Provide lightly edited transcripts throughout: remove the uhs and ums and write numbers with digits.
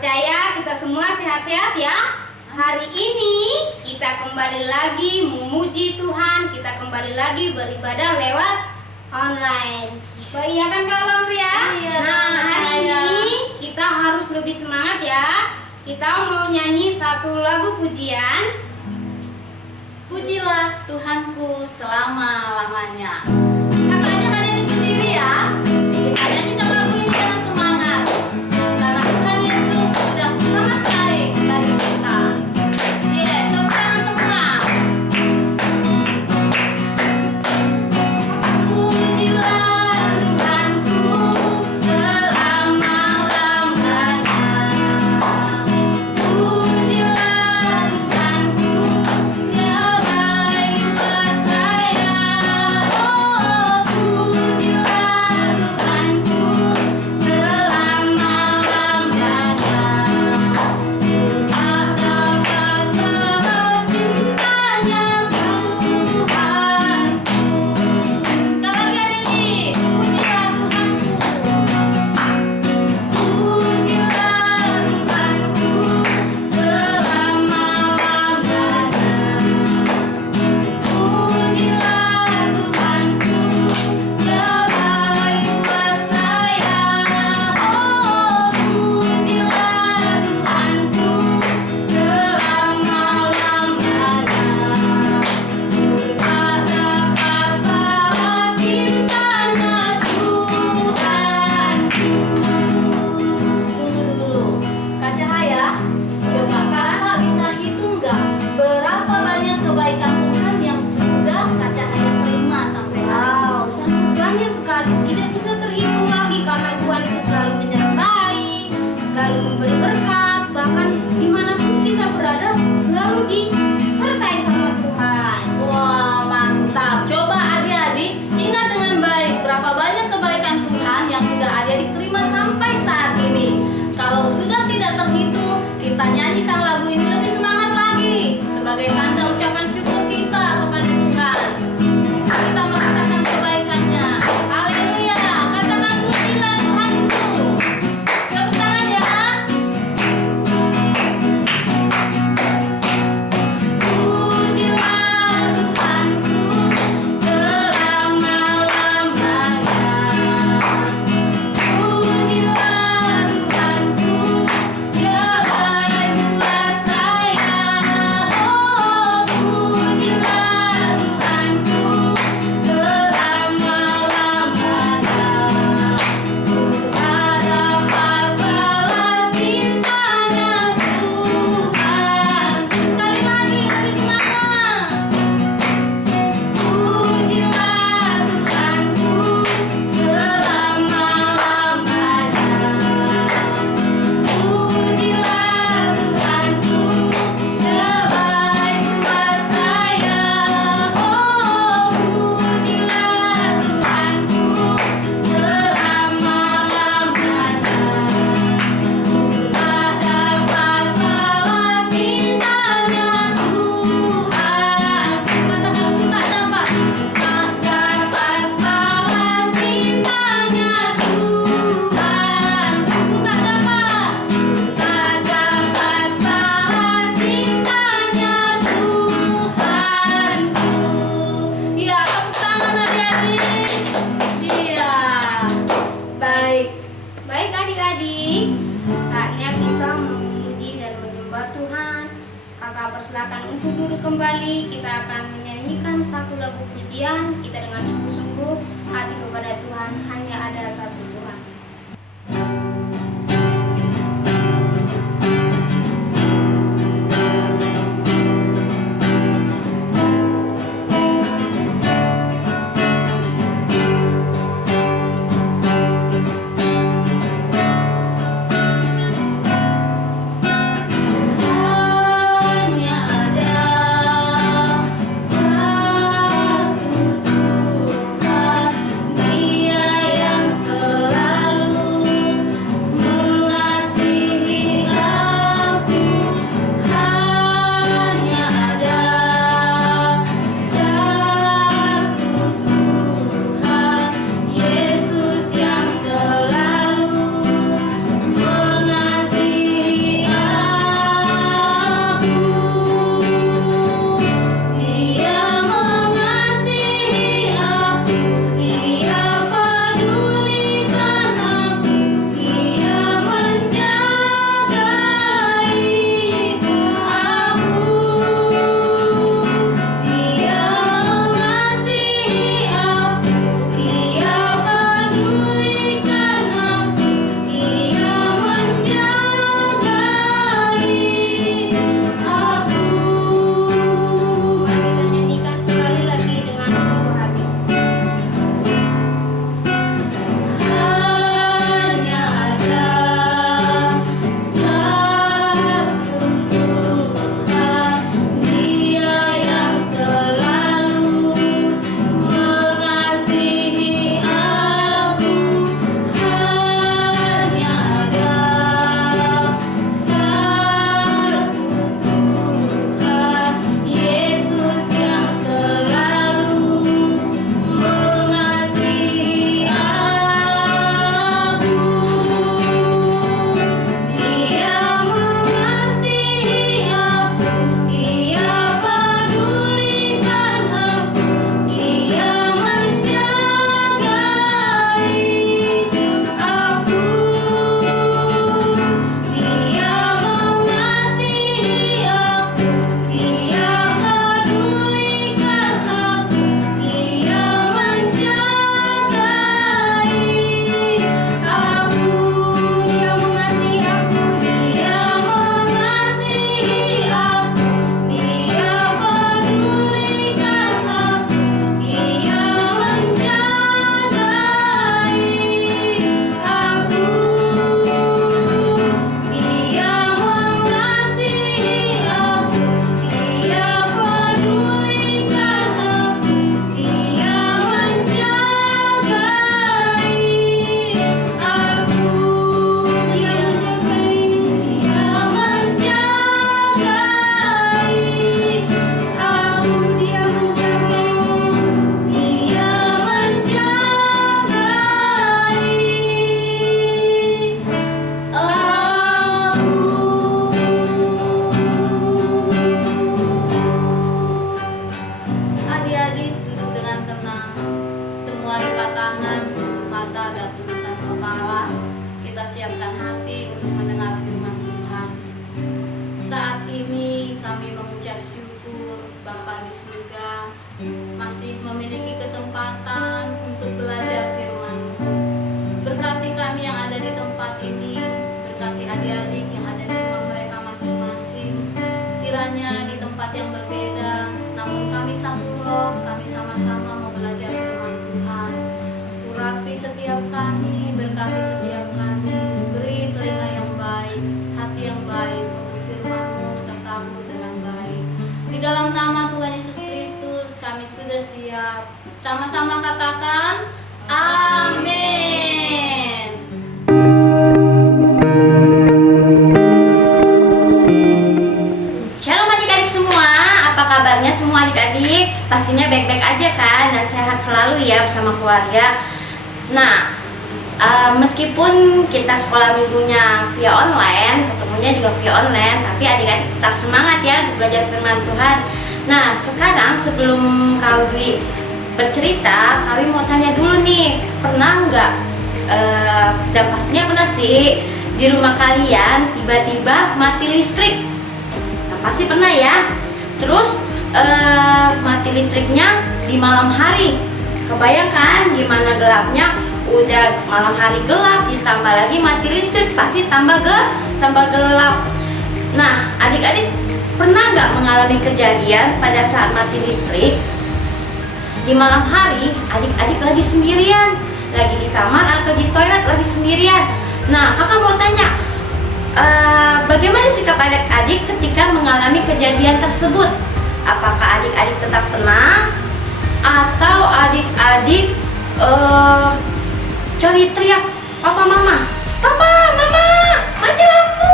percaya kita semua sehat-sehat ya. Hari ini kita kembali lagi memuji Tuhan, kita kembali lagi beribadah lewat online. Iya kan Kak Lopria? Iya. Nah, hari ini kita harus lebih semangat ya. Kita mau nyanyi satu lagu pujian. Pujilah Tuhanku selama-lamanya. Katanya kalian sendiri ya. Kita nyanyikan lagu ini dengan semangat. Karena Tuhan Yesus sudah sangat baik bagi kita. Yes, tepuk tangan semua. Pujilah Tuhanku selama-lamanya. Pujilah Tuhanku, Dia baik buat saya. Oh, pujilah Tuhanku selama-lamanya. Ku tak dapat balas cintanya Tuhanku. Kalau lagi ada nih, pujilah Tuhanku. Pujilah Tuhanku selama-lamanya. Pujilah Tuhanku, Dia baik buat saya. Oh, pujilah Tuhanku selama-lamanya. Ku tak dapat balas cintanya Tuhanku. Tunggu dulu, Kak Cahaya, coba Kakak bisa hitung nggak berapa banyak kebaikan Tuhan yang sudah Kak Cahaya terima sampai hari ini? Wow, sangat banyak sekali, tidak bisa terhitung lagi karena Tuhan itu selalu menyertai, selalu memberi berkat, bahkan dimanapun kita berada selalu disertai sama Tuhan. Wah, mantap. Coba adik-adik ingat dengan baik berapa banyak kebaikan Tuhan yang sudah adik-adik terima sampai saat ini. Kalau sudah tidak terhitung, kita nyanyikan lagu ini lebih semangat lagi sebagai tanda ucapan syukur kita kepada Tuhan. Kita merasakan kebaikannya. Haleluya. Katakan pujilah Tuhanku. Tepuk tangan ya. Pujilah Tuhanku selama-lamanya. Pujilah Tuhanku, Dia baik buat saya. Oh, pujilah Tuhanku selama-lamanya. Ku tak dapat balas cintanya Tuhan. Sekali lagi lebih semangat. Pujilah Tuhanku selama-lamanya. Pujilah Tuhanku, Dia baik buat saya. Oh, pujilah Tuhanku selama-lamanya. Ku tak dapat balas cintanya Tuhan. Katakan ku tak dapat balas cintanya Tuhan. Ku tak dapat balas cintanya Tuhanku. Iya, tepuk tangan adik-adik. Iya, baik. Baik adik-adik, saatnya kita memuji dan menyembah Tuhan. Kakak persilakan untuk duduk kembali. Kita akan menyanyikan satu lagu pujian. Kita dengan sungguh-sungguh hati kepada Tuhan, hanya ada satu Tuhan. Hanya ada satu Tuhan, Dia yang selalu memiliki kesempatan untuk belajar firman-Mu. Berkati kami yang ada di tempat ini, berkati adik-adik yang ada di rumah mereka masing-masing. Kiranya di tempat yang berbeda, namun kami satu roh, kami sama-sama mau belajar firman Tuhan. Urapi setiap kami, berkati setiap kami, beri telinga yang baik, hati yang baik untuk firman-Mu terkabul dengan baik. Di dalam nama Tuhan Yesus Kristus kami sudah siap. Sama-sama katakan amin. Shalom adik-adik semua, apa kabarnya semua adik-adik? Pastinya baik-baik aja kan, dan sehat selalu ya bersama keluarga. Nah, meskipun kita sekolah minggunya via online, ketemunya juga via online, tapi adik-adik tetap semangat ya untuk belajar firman Tuhan. Nah, sekarang sebelum Kak Dwi bercerita, Kak Dwi mau tanya dulu nih, pernah nggak, dan pastinya pernah sih, di rumah kalian tiba-tiba mati listrik? Pasti pernah ya. Terus mati listriknya di malam hari. Kebayangkan gimana gelapnya? Udah malam hari gelap, ditambah lagi mati listrik, pasti tambah gelap. Nah, adik-adik pernah nggak mengalami kejadian pada saat mati listrik di malam hari? Adik-adik lagi sendirian, lagi di kamar atau di toilet lagi sendirian. Nah, kakak mau tanya, bagaimana sikap adik-adik ketika mengalami kejadian tersebut? Apakah adik-adik tetap tenang atau adik-adik cari teriak, papa mama, mati lampu.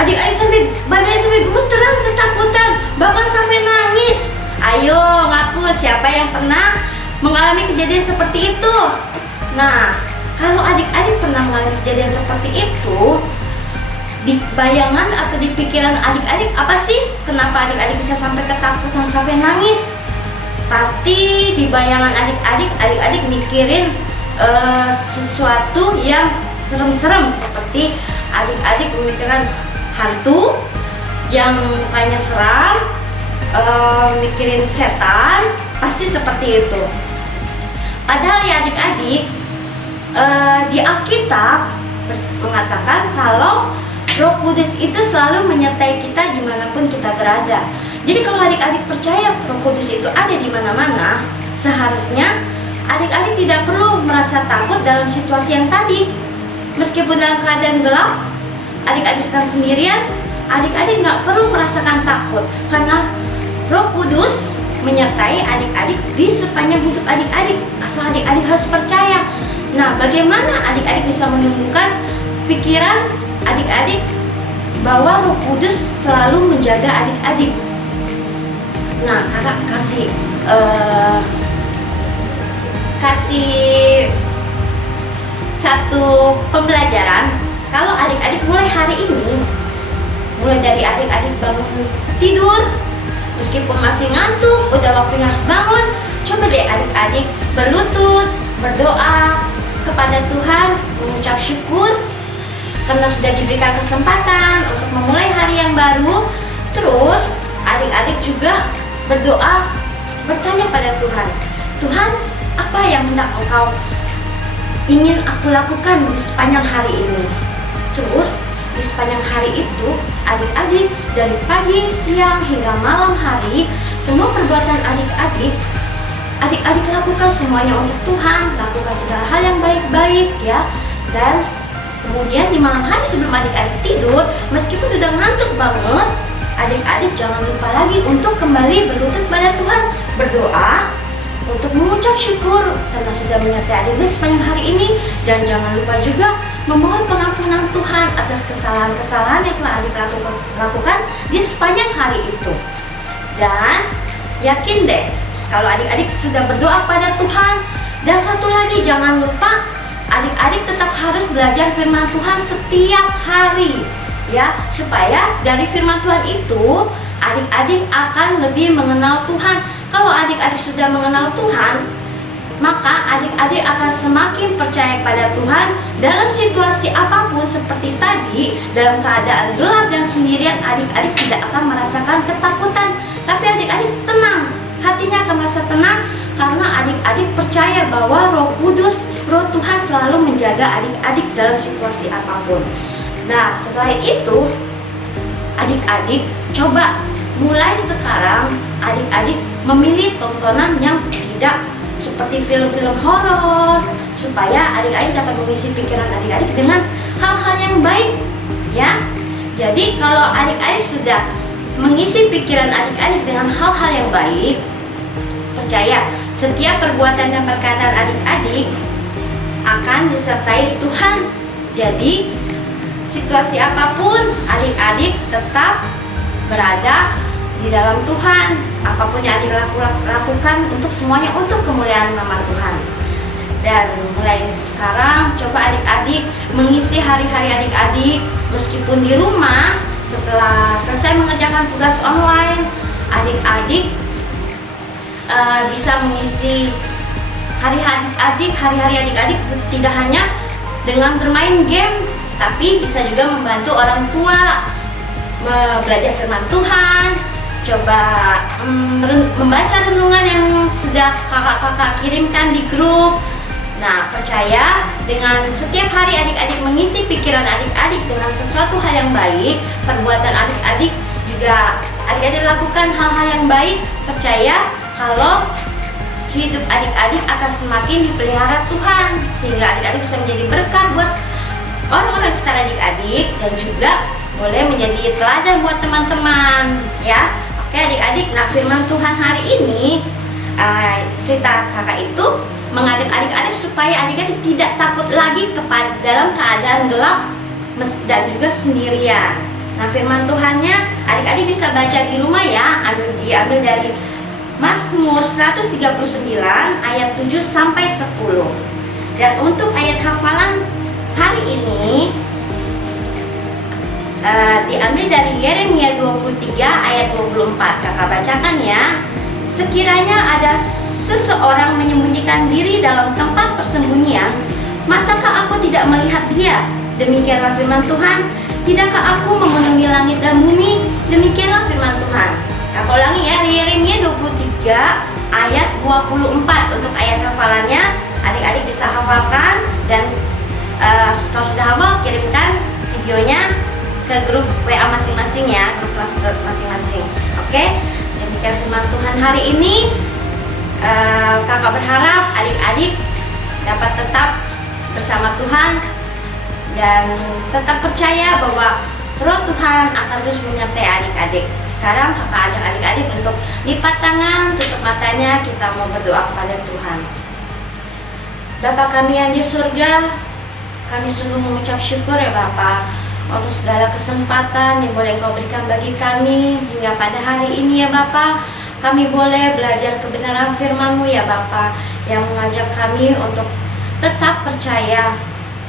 Adik-adik sampai badannya sampai gemeteran, ketakutan, bahkan sampai nangis. Ayo ngaku, siapa yang pernah mengalami kejadian seperti itu? Nah, kalau adik-adik pernah mengalami kejadian seperti itu, di bayangan atau di pikiran adik-adik apa sih? Kenapa adik-adik bisa sampai ketakutan, sampai nangis? Pasti di bayangan adik-adik mikirin sesuatu yang serem-serem, seperti adik-adik memikirkan hantu yang mukanya seram, mikirin setan, pasti seperti itu. Padahal ya adik-adik, di Alkitab mengatakan kalau Roh Kudus itu selalu menyertai kita dimanapun kita berada. Jadi kalau adik-adik percaya Roh Kudus itu ada di mana-mana, seharusnya adik-adik tidak perlu merasa takut dalam situasi yang tadi. Meskipun dalam keadaan gelap, adik-adik sedang sendirian, adik-adik nggak perlu merasakan takut, karena Roh Kudus menyertai adik-adik di sepanjang hidup adik-adik. Asal adik-adik harus percaya. Nah, bagaimana adik-adik bisa menumbuhkan pikiran adik-adik bahwa Roh Kudus selalu menjaga adik-adik? Nah, kakak kasih satu pembelajaran. Kalau adik-adik mulai hari ini, mulai dari adik-adik bangun tidur, meskipun masih ngantuk, udah waktunya harus bangun, coba deh adik-adik berlutut, berdoa kepada Tuhan, mengucap syukur karena sudah diberikan kesempatan untuk memulai hari yang baru. Terus adik-adik juga berdoa, bertanya pada Tuhan, Tuhan, apa yang hendak Engkau ingin aku lakukan di sepanjang hari ini? Terus di sepanjang hari itu, adik-adik dari pagi, siang hingga malam hari, semua perbuatan adik-adik lakukan semuanya untuk Tuhan, lakukan segala hal yang baik-baik ya. Dan kemudian di malam hari sebelum adik-adik tidur, meskipun sudah ngantuk banget, adik-adik jangan lupa lagi untuk kembali berlutut pada Tuhan, berdoa untuk mengucap syukur karena sudah menyertai adik-adik sepanjang hari ini. Dan jangan lupa juga memohon pengampunan Tuhan atas kesalahan-kesalahan yang telah adik lakukan di sepanjang hari itu. Dan yakin deh kalau adik-adik sudah berdoa pada Tuhan. Dan satu lagi, jangan lupa adik-adik tetap harus belajar firman Tuhan setiap hari ya, supaya dari firman Tuhan itu adik-adik akan lebih mengenal Tuhan. Kalau adik-adik sudah mengenal Tuhan, maka adik-adik akan semakin percaya pada Tuhan dalam situasi apapun. Seperti tadi, dalam keadaan gelap dan sendirian, adik-adik tidak akan merasakan ketakutan, tapi adik-adik tenang, hatinya akan merasa tenang bahwa Roh Kudus, Roh Tuhan selalu menjaga adik-adik dalam situasi apapun. Nah, setelah itu adik-adik coba mulai sekarang adik-adik memilih tontonan yang tidak seperti film-film horor, supaya adik-adik dapat mengisi pikiran adik-adik dengan hal-hal yang baik, ya. Jadi kalau adik-adik sudah mengisi pikiran adik-adik dengan hal-hal yang baik, percaya setiap perbuatan dan perkataan adik-adik akan disertai Tuhan. Jadi situasi apapun adik-adik tetap berada di dalam Tuhan. Apapun yang adik lakukan untuk semuanya untuk kemuliaan nama Tuhan. Dan mulai sekarang coba adik-adik mengisi hari-hari adik-adik meskipun di rumah. Setelah selesai mengerjakan tugas online, adik-adik bisa mengisi hari-hari adik-adik tidak hanya dengan bermain game, tapi bisa juga membantu orang tua belajar firman Tuhan. Coba membaca renungan yang sudah kakak-kakak kirimkan di grup. Nah, percaya dengan setiap hari adik-adik mengisi pikiran adik-adik dengan sesuatu hal yang baik, perbuatan adik-adik juga adik-adik lakukan hal-hal yang baik, percaya kalau hidup adik-adik akan semakin dipelihara Tuhan, sehingga adik-adik bisa menjadi berkat buat orang-orang sekitar adik-adik dan juga boleh menjadi teladan buat teman-teman, ya. Oke adik-adik, nah firman Tuhan hari ini cerita kakak itu mengajak adik-adik supaya adik-adik tidak takut lagi dalam keadaan gelap dan juga sendirian. Nah firman Tuhannya adik-adik bisa baca di rumah ya, diambil dari Mazmur 139 ayat 7 sampai 10. Dan untuk ayat hafalan hari ini diambil dari Yeremia 23 ayat 24. Kakak bacakan ya. Sekiranya ada seseorang menyembunyikan diri dalam tempat persembunyian, masakah aku tidak melihat dia? Demikianlah firman Tuhan. Tidakkah aku memenuhi langit dan bumi? Demikianlah firman Tuhan. Aku ulangi ya, Yeremia 23 ayat 24 untuk ayat hafalannya. Adik-adik bisa hafalkan dan kalau sudah hafal kirimkan videonya ke grup WA masing-masing ya, grup kelas masing-masing. Oke, demikian firman Tuhan hari ini. Kakak berharap adik-adik dapat tetap bersama Tuhan dan tetap percaya bahwa Roh Tuhan akan terus menyertai adik-adik. Sekarang kakak ajak adik-adik untuk lipat tangan, tutup matanya, kita mau berdoa kepada Tuhan. Bapa kami yang di surga, kami sungguh mengucap syukur ya Bapa untuk segala kesempatan yang boleh Engkau berikan bagi kami hingga pada hari ini ya Bapa. Kami boleh belajar kebenaran firman-Mu ya Bapa, yang mengajak kami untuk tetap percaya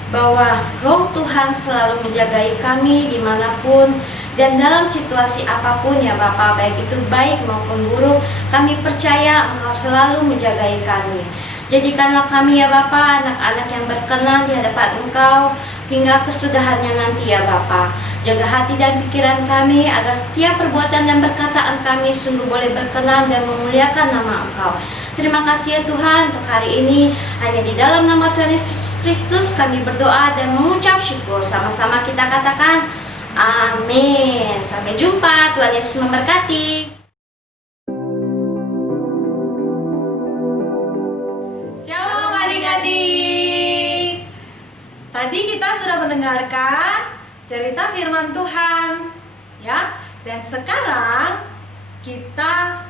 bahwa Roh Tuhan selalu menjagai kami dimanapun dan dalam situasi apapun ya Bapa, baik itu baik maupun buruk, kami percaya Engkau selalu menjagai kami. Jadikanlah kami ya Bapa anak-anak yang berkenan di hadapan Engkau hingga kesudahannya nanti ya Bapa. Jaga hati dan pikiran kami agar setiap perbuatan dan perkataan kami sungguh boleh berkenan dan memuliakan nama Engkau. Terima kasih ya Tuhan untuk hari ini. Hanya di dalam nama Tuhan Yesus Kristus kami berdoa dan mengucap syukur. Sama-sama kita katakan amin. Sampai jumpa, Tuhan Yesus memberkati. Shalom adik-adik. Tadi kita sudah mendengarkan cerita firman Tuhan, ya. Dan sekarang kita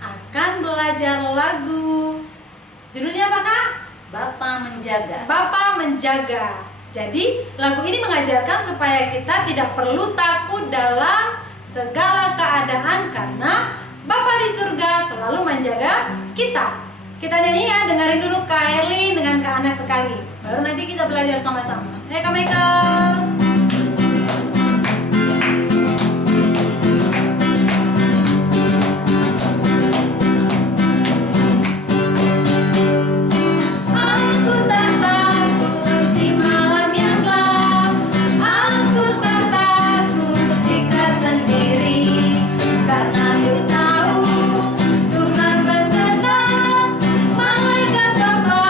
akan belajar lagu. Judulnya apa Kak? Bapa menjaga. Bapa menjaga. Jadi lagu ini mengajarkan supaya kita tidak perlu takut dalam segala keadaan karena Bapa di surga selalu menjaga kita. Kita nyanyi ya, dengerin dulu Kak Erlin dengan Kak Ana sekali. Baru nanti kita belajar sama-sama. Ayo Kak Michael. Karena you tahu Tuhan beserta, malaikat Bapa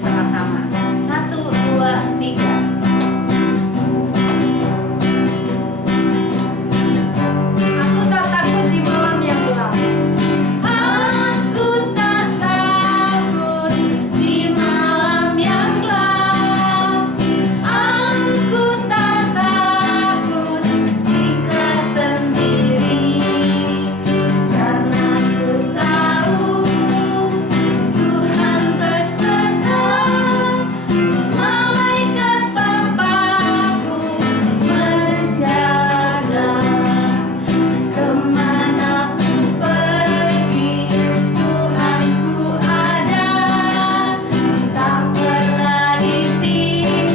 bersama-sama. 1, 2, 3. Aku tak takut di malam yang gelap. Aku tak takut di malam yang gelap. Aku tak takut jika sendiri, karena ku tahu Tuhan beserta. Malaikat Bapa-Ku menjaga. Kemana ku pergi, Tuhanku ada, tak pernah ditinggalkan.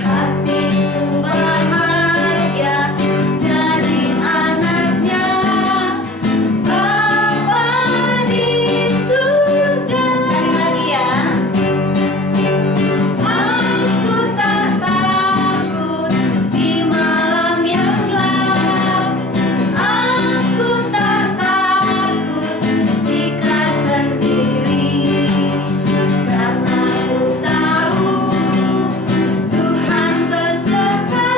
Hatiku bahagia jadi anaknya Bapa di surga. Sekali lagi ya. Aku tak takut di malam yang gelap. Aku tak takut jika sendiri, karena ku tahu Tuhan beserta.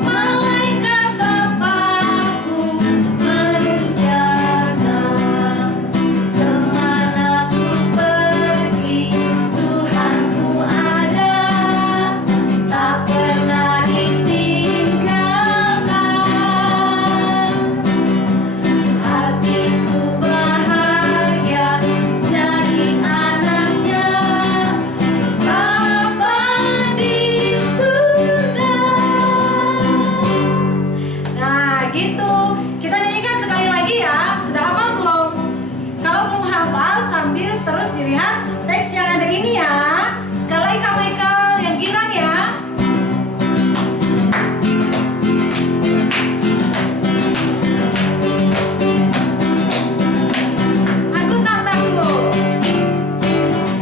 Malaikat Bapa-Ku menjaga. Kemana ku pergi, Tuhanku ada, tak pernah ditinggalkan. Hatiku bahagia jadi anaknya Bapa di surga. Nah, gitu. Kita nyanyikan sekali lagi ya. Sudah hafal belum? Kalau belum hafal, sambil terus dilihat teks yang ada ini ya. Sekali lagi Kak Michael yang girang ya. Aku tak takut.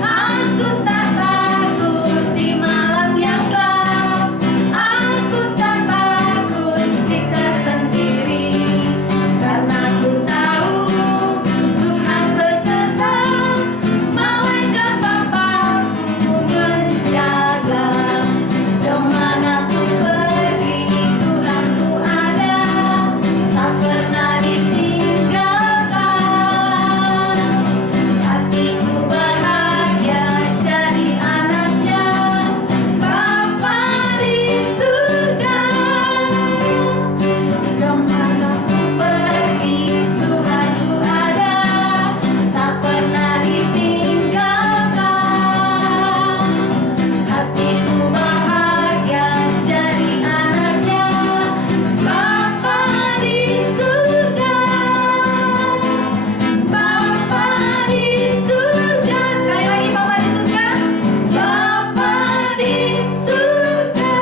Aku tak takut di malam yang gelap. Aku tak takut jika sendiri, karena ku tahu Tuhan beserta. Malaikat Bapa-Ku menjaga. Kemana ku pergi, Tuhanku ada, tak pernah ditinggalkan. Hatiku bahagia jadi anaknya Bapa di surga. Kemana ku pergi, Tuhanku ada, tak pernah ditinggalkan. Hatiku bahagia jadi anaknya Bapa di surga. Bapa di surga. Sekali lagi Bapa di surga. Bapa di surga.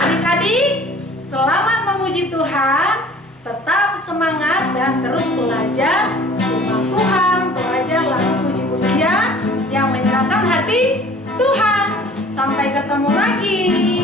Adik-adik, selamat memuji Tuhan. Tetap semangat dan terus belajar firman Tuhan, belajar lagu puji-pujian yang menyenangkan hati Tuhan. Sampai ketemu lagi.